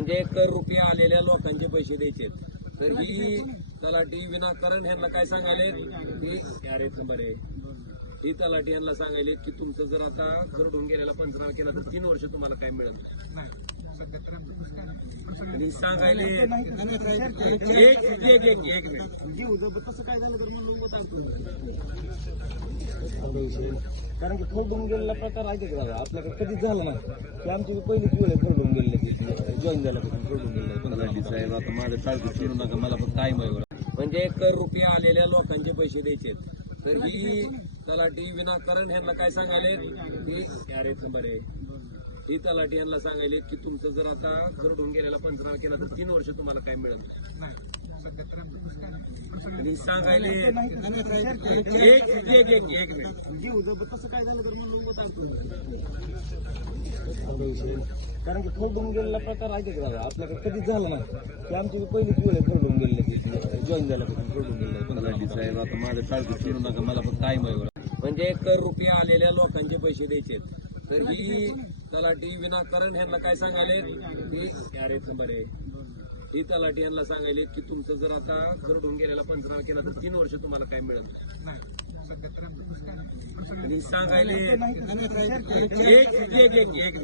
म्हणजे कर रुपये आलेल्या लोकांचे पैसे द्यायचे तर ही तलाठी विनाकारण ह्यांना काय सांगायले? की अरे बरे ही तलाठी यांना सांगायले की तुमचं जर आता खरडून गेलेला पंचनामा केला तर तीन वर्ष तुम्हाला काय मिळेल? आणि सांगायले एक एक एक एक मिनिट. काय झालं कारण की फोडून गेलेला प्रकार आहे का दादा आपल्याकडे कधीच झाला नाही. की आमची बी पहिलीच वेळ आहे गेलेली. जॉईन गेलेलं साहेब आता माझं सारखं फिरू नका मला पण टाइम आहे. म्हणजे कर रुपये आलेल्या लोकांचे पैसे द्यायचे तर ही तलाठी विनाकारण ह्यांना काय सांगायले की बरे ही तलाठी यांना सांगायले की तुमचं जर आता खरडून गेलेला पंचनामा केला तर तीन वर्ष तुम्हाला काय मिळेल? आणि सांगायले एक एक एक एक मिनिट. काय कारण की फोडून गेलेला प्रकार आहे का दादा आपल्याकडे कधीच झाला नाही. की आमची बी पहिलीच वेळ आहे फोडून गेलेली जॉईन झाल्यापासून फोडून तलाठी गेलेलं साहेब आता माझं सारखं फिरू नका मला पण टाइम आहे बरं. म्हणजे कर रुपये आलेल्या लोकांचे पैसे द्यायचे तर ही तलाठी विनाकारण ह्यांना काय सांगायले की अरे बरे ही तलाठी यांना सांगायले की तुमचं जर आता खरडून गेलेला पंचनामा केला तर तीन वर्ष तुम्हाला काय मिळेल आणि सांगायले एक एक एक एक